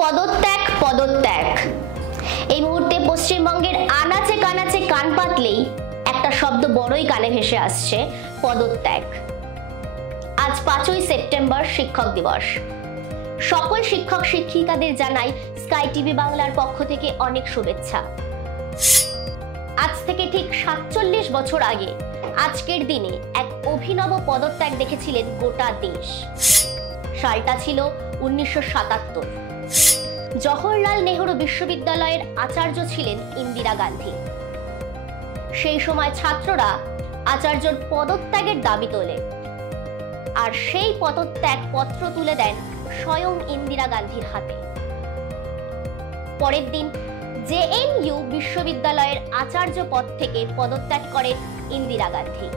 পদত্যাগ পদত্যাগ এই মুহূর্তে পশ্চিমবঙ্গের আনাচে কানাচে কান পাতলেই একটা শব্দ বড়ই কানে ভেসে আসছে, পদত্যাগ। আজ 5ই সেপ্টেম্বর শিক্ষক দিবস। সকল শিক্ষক শিক্ষিকাদের জানাই স্কাই টিভি বাংলার পক্ষ থেকে অনেক শুভেচ্ছা। আজ থেকে ঠিক 47 বছর আগে আজকের দিনে এক অভিনব পদত্যাগ দেখেছিলেন গোটা দেশ। সালটা ছিল 1977। জওহরলাল নেহরু বিশ্ববিদ্যালয়ের আচার্য ছিলেন ইন্দিরা গান্ধী। সেই সময় ছাত্ররা আচার্যর পদত্যাগের দাবি তোলে, আর সেই পদত্যাগ পত্র তুলে দেন স্বয়ং ইন্দিরা গান্ধীর হাতে। পরের দিন জেএনইউ বিশ্ববিদ্যালয়ের আচার্য পদ থেকে পদত্যাগ করেন ইন্দিরা গান্ধী।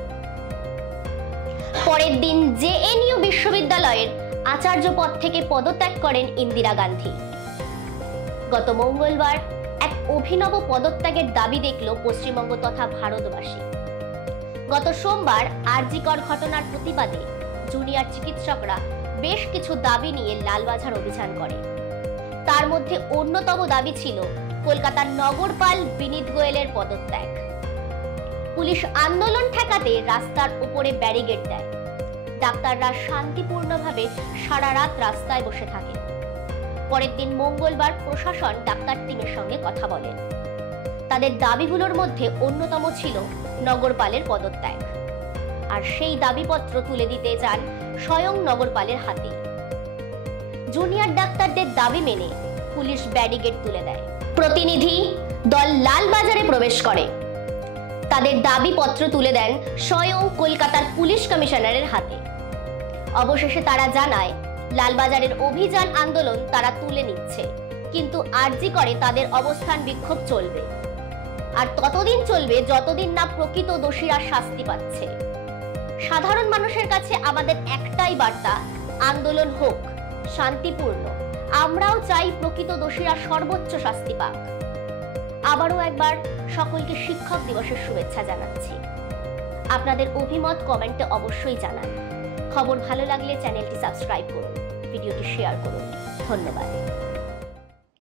পরের দিন জেএনইউ বিশ্ববিদ্যালয়ের আচার্য পদ থেকে পদত্যাগ করেন ইন্দিরা গান্ধী। গত মঙ্গলবার এক অভিনব পদত্যাগের দাবি দেখল পশ্চিমবঙ্গ তথা ভারতবাসী। গত সোমবার আরজি কর ঘটনার প্রতিবাদে জুনিয়র চিকিৎসকরা বেশ কিছু দাবি নিয়ে লালবাজার অভিযান করে। তার মধ্যে অন্যতম দাবি ছিল কলকাতার নগরপাল বিনীত গোয়েলের পদত্যাগ। পুলিশ আন্দোলন ঠেকাতে রাস্তার উপরে ব্যারিকেড দেয়। ডাক্তাররা শান্তিপূর্ণভাবে সারা রাত রাস্তায় বসে থাকে। পরের দিন মঙ্গলবার প্রশাসন ডাক্তার টিমের সঙ্গে কথা বলেন। তাদের দাবিগুলোর মধ্যে অন্যতম ছিল নগরপালের পদত্যাগ, আর সেই দাবিপত্র তুলে দিতে যান স্বয়ং নগরপালের হাতে। জুনিয়র ডাক্তারদের দাবি মেনে পুলিশ ব্যারিকেড তুলে দেয়। প্রতিনিধি দল লালবাজারে প্রবেশ করে। তাদের দাবিপত্র তুলে দেন স্বয়ং কলকাতার পুলিশ কমিশনারের হাতে। অবশেষে তারা জানায় লালবাজারের অভিযান আন্দোলন তারা তুলে নিচ্ছে, কিন্তু আরজি করে তাদের অবস্থান বিক্ষোভ চলবে, আর ততদিন চলবে যতদিন না প্রকৃত দোষীরা শাস্তি পাচ্ছে। সাধারণ মানুষের কাছে আমাদের একটাই বার্তা, আন্দোলন হোক শান্তিপূর্ণ। আমরাও চাই প্রকৃত দোষীরা সর্বোচ্চ শাস্তি পাক। আবারও একবার সকলকে শিক্ষক দিবসের শুভেচ্ছা জানাচ্ছি। আপনাদের অভিমত কমেন্টে অবশ্যই জানান। খবর ভালো লাগলে চ্যানেলটি সাবস্ক্রাইব করুন, ভিডিওটি শেয়ার করুন। ধন্যবাদ।